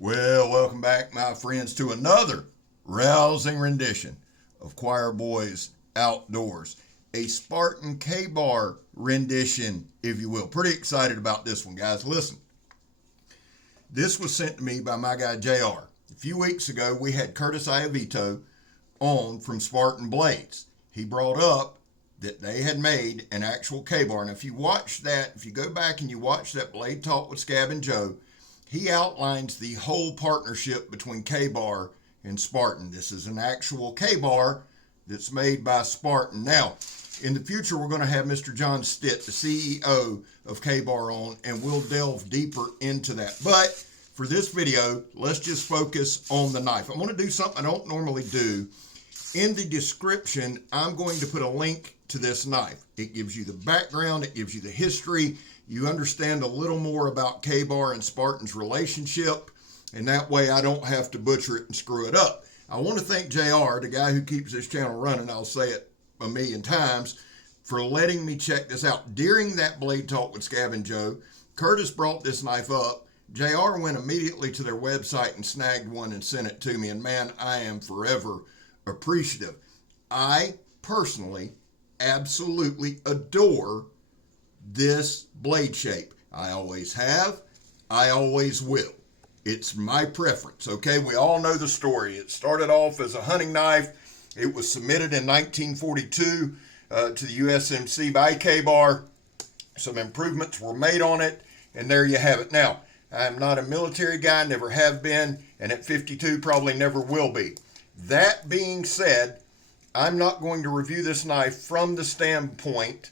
Well, welcome back, my friends, to another rousing rendition of Choir Boys Outdoors. A Spartan K-Bar rendition, if you will. Pretty excited about this one, guys. Listen, this was sent to me by my guy, JR. A few weeks ago, we had Curtis Iovito on from Spartan Blades. He brought up that they had made an actual K-Bar. And if you go back and you watch that Blade Talk with Scab and Joe, he outlines the whole partnership between K-Bar and Spartan. This is an actual K-Bar that's made by Spartan. Now, in the future, we're going to have Mr. John Stitt, the CEO of K-Bar, on, and we'll delve deeper into that. But for this video, let's just focus on the knife. I'm going to do something I don't normally do. In the description, I'm going to put a link to this knife. It gives you the background, it gives you the history. You understand a little more about K-Bar and Spartan's relationship, and that way I don't have to butcher it and screw it up. I want to thank JR, the guy who keeps this channel running, I'll say it a million times, for letting me check this out. During that Blade Talk with Scab and Joe, Curtis brought this knife up. JR went immediately to their website and snagged one and sent it to me, and man, I am forever appreciative. I personally absolutely adore this blade shape. I always have, I always will. It's my preference, okay? We all know the story. It started off as a hunting knife. It was submitted in 1942 to the USMC by K-Bar. Some improvements were made on it, and there you have it. Now, I'm not a military guy, never have been, and at 52 probably never will be. That being said, I'm not going to review this knife from the standpoint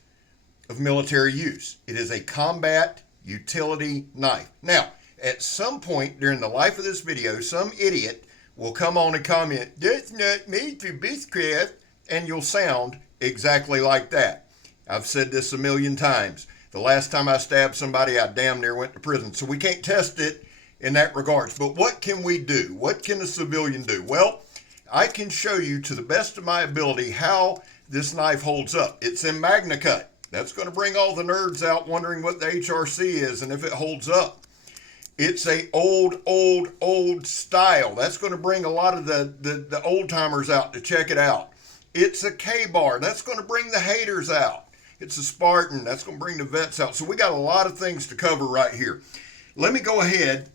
of military use. It is a combat utility knife. Now, at some point during the life of this video, some idiot will come on and comment, "That's not made for bushcraft," and you'll sound exactly like that. I've said this a million times. The last time I stabbed somebody, I damn near went to prison. So we can't test it in that regards. But what can we do? What can a civilian do? Well, I can show you to the best of my ability how this knife holds up. It's in Magna cut. That's going to bring all the nerds out wondering what the HRC is and if it holds up. It's a old style. That's going to bring a lot of the old timers out to check it out. It's a K-Bar. That's going to bring the haters out. It's a Spartan. That's going to bring the vets out. So we got a lot of things to cover right here. Let me go ahead.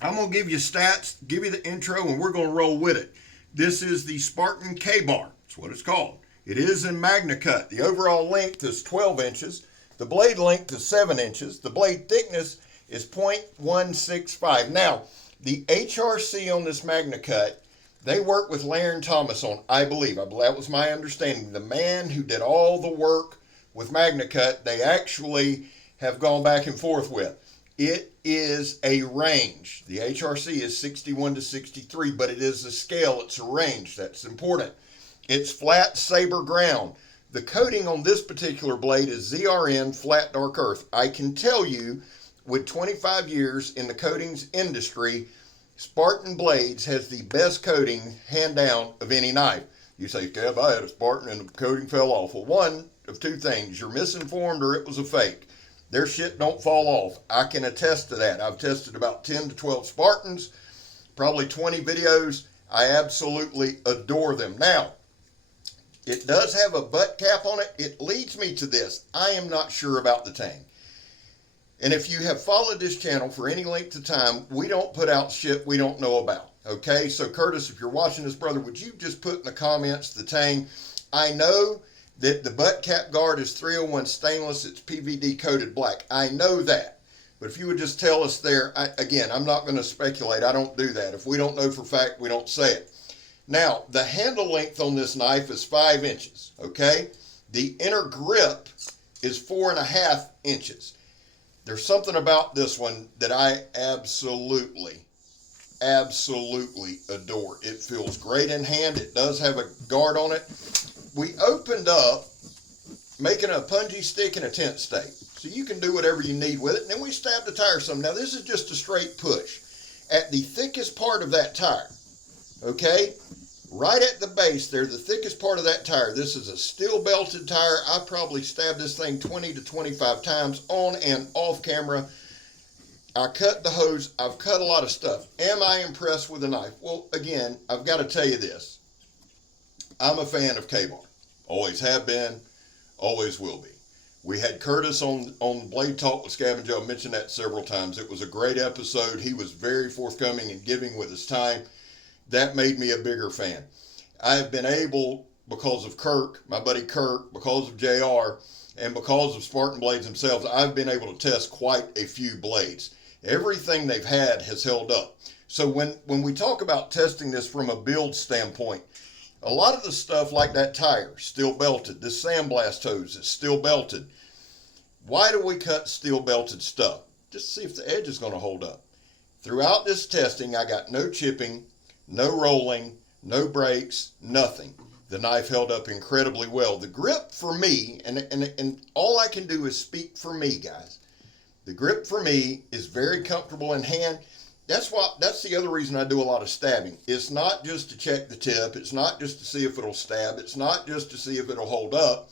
I'm going to give you stats, give you the intro, and we're going to roll with it. This is the Spartan K-Bar. That's what it's called. It is in Magna cut. The overall length is 12 inches. The blade length is 7 inches. The blade thickness is 0.165. Now, the HRC on this Magna cut, they work with Laren Thomas on, I believe that was my understanding. The man who did all the work with Magna cut, they actually have gone back and forth with. It is a range. The HRC is 61 to 63, but it is a scale. It's a range. That's important. It's flat saber ground. The coating on this particular blade is ZRN flat dark earth. I can tell you, with 25 years in the coatings industry, Spartan Blades has the best coating, hand down, of any knife. You say, "Scab, I had a Spartan and the coating fell off." Well, one of two things. You're misinformed or it was a fake. Their shit don't fall off. I can attest to that. I've tested about 10 to 12 Spartans, probably 20 videos. I absolutely adore them. Now, it does have a butt cap on it. It leads me to this. I am not sure about the tang. And if you have followed this channel for any length of time, we don't put out shit we don't know about. Okay? So Curtis, if you're watching this, brother, would you just put in the comments the tang? I know that the butt cap guard is 301 stainless. It's PVD coated black. I know that. But if you would just tell us there, again, I'm not going to speculate. I don't do that. If we don't know for a fact, we don't say it. Now, the handle length on this knife is 5 inches, okay? The inner grip is 4.5 inches. There's something about this one that I absolutely adore. It feels great in hand. It does have a guard on it. We opened up making a punji stick in a tent stake. So you can do whatever you need with it. And then we stabbed the tire some. Now, this is just a straight push. At the thickest part of that tire, okay, right at the base there, the thickest part of that tire, this is a steel belted tire. I probably stabbed this thing 20 to 25 times on and off camera. I cut the hose. I've cut a lot of stuff. Am I impressed with the knife? Well, again, I've got to tell you this. I'm a fan of K-Bar. Always have been, always will be. We had Curtis on Blade Talk with Scab and Joe. I mentioned that several times. It was a great episode. He was very forthcoming and giving with his time. That made me a bigger fan. I have been able, because of Kirk, my buddy Kirk, because of JR, and because of Spartan blades themselves, I've been able to test quite a few blades. Everything they've had has held up. So when we talk about testing this from a build standpoint, a lot of the stuff like that tire, steel belted. This sandblast hose is steel belted. Why do we cut steel belted stuff? Just to see if the edge is going to hold up. Throughout this testing, I got no chipping, no rolling, no breaks, nothing. The knife held up incredibly well. The grip for me, and all I can do is speak for me, guys. The grip for me is very comfortable in hand. That's the other reason I do a lot of stabbing. It's not just to check the tip. It's not just to see if it'll stab. It's not just to see if it'll hold up.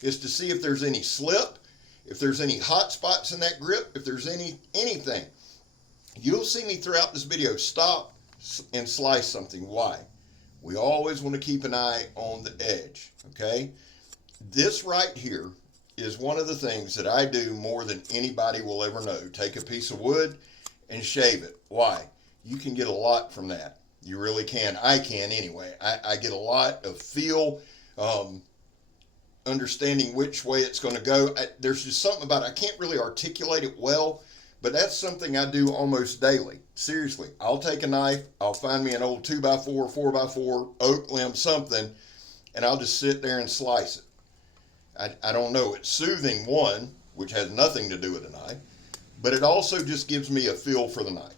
It's to see if there's any slip, if there's any hot spots in that grip, if there's anything. You'll see me throughout this video stop and slice something. Why? We always want to keep an eye on the edge, okay? This right here is one of the things that I do more than anybody will ever know. Take a piece of wood and shave it. Why? You can get a lot from that. You really can. I can anyway. I get a lot of feel, understanding which way it's going to go. There's just something about it. I can't really articulate it well, but that's something I do almost daily. Seriously, I'll take a knife, I'll find me an old 2x4, 4x4, oak limb, something, and I'll just sit there and slice it. I don't know. It's soothing, one, which has nothing to do with a knife, but it also just gives me a feel for the knife.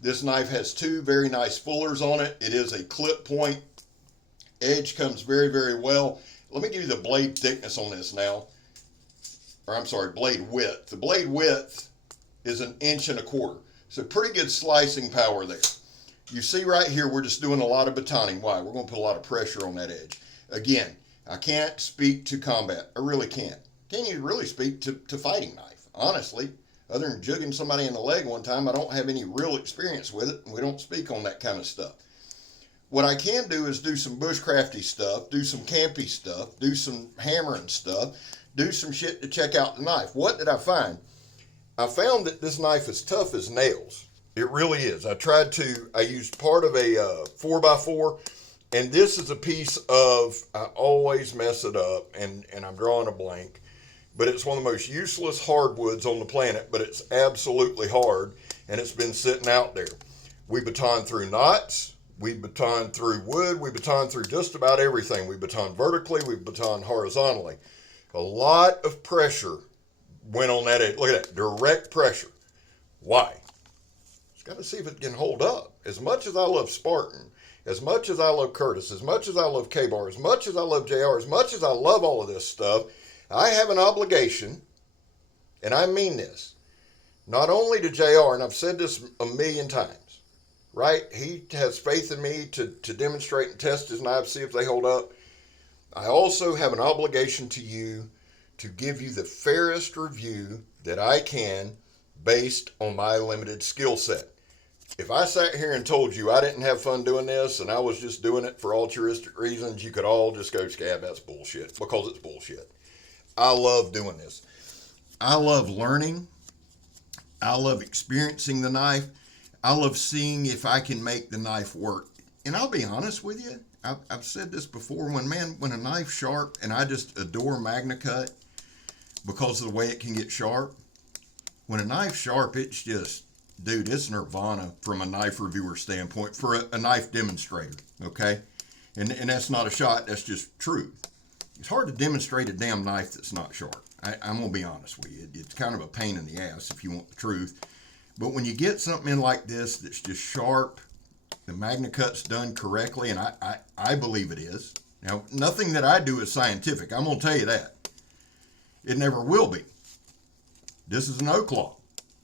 This knife has two very nice fullers on it. It is a clip point. Edge comes very, very well. Let me give you the blade thickness on this now. Or I'm sorry, blade width. The blade width is 1.25 inches. So pretty good slicing power there. You see right here, we're just doing a lot of batoning. Why? We're going to put a lot of pressure on that edge. Again, I can't speak to combat. I really can't. Can't even really speak to fighting knife, honestly. Other than jugging somebody in the leg one time, I don't have any real experience with it, and we don't speak on that kind of stuff. What I can do is do some bushcrafty stuff, do some campy stuff, do some hammering stuff, do some shit to check out the knife. What did I find? I found that this knife is tough as nails. It really is. I used part of a 4x4, and this is a piece of, I always mess it up, and I'm drawing a blank, but it's one of the most useless hardwoods on the planet, but it's absolutely hard, and it's been sitting out there. We baton through knots, we baton through wood, we baton through just about everything. We baton vertically, we baton horizontally. A lot of pressure went on that edge. Look at that, direct pressure. Why? Just got to see if it can hold up. As much as I love Spartan, as much as I love Curtis, as much as I love K-Bar, as much as I love JR, as much as I love all of this stuff, I have an obligation, and I mean this, not only to JR, and I've said this a million times, right? He has faith in me to demonstrate and test his knives, see if they hold up. I also have an obligation to you to give you the fairest review that I can based on my limited skill set. If I sat here and told you I didn't have fun doing this and I was just doing it for altruistic reasons, you could all just go, Scab, that's bullshit, because it's bullshit. I love doing this. I love learning. I love experiencing the knife. I love seeing if I can make the knife work. And I'll be honest with you, I've said this before, when a knife's sharp, and I just adore Magna cut because of the way it can get sharp. When a knife's sharp, it's just, dude, it's nirvana from a knife reviewer standpoint, for a knife demonstrator, okay? And that's not a shot, that's just truth. It's hard to demonstrate a damn knife that's not sharp. I'm going to be honest with you. It's kind of a pain in the ass if you want the truth. But when you get something in like this that's just sharp, the Magna cut's done correctly, and I believe it is. Now, nothing that I do is scientific. I'm going to tell you that. It never will be. This is an oak log.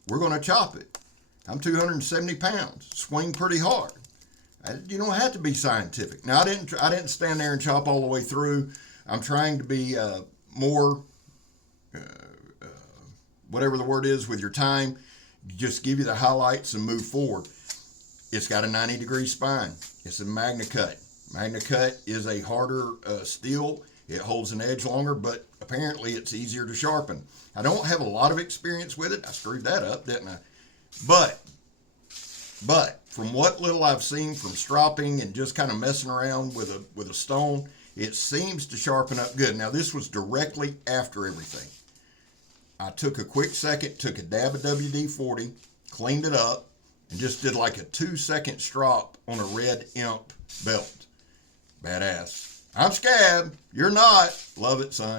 We're going to chop it. I'm 270 pounds. Swing pretty hard. You don't have to be scientific. Now, I didn't stand there and chop all the way through. I'm trying to be more, whatever the word is, with your time. just give you the highlights and move forward. It's got a 90-degree spine. It's a Magna cut. Magna cut is a harder steel. It holds an edge longer, but apparently it's easier to sharpen. I don't have a lot of experience with it. I screwed that up, didn't I? But from what little I've seen from stropping and just kind of messing around with a stone, it seems to sharpen up good. Now, this was directly after everything. I took a quick second, took a dab of WD-40, cleaned it up, and just did like a 2-second strop on a red imp belt. Badass. I'm Scab. You're not. Love it, son.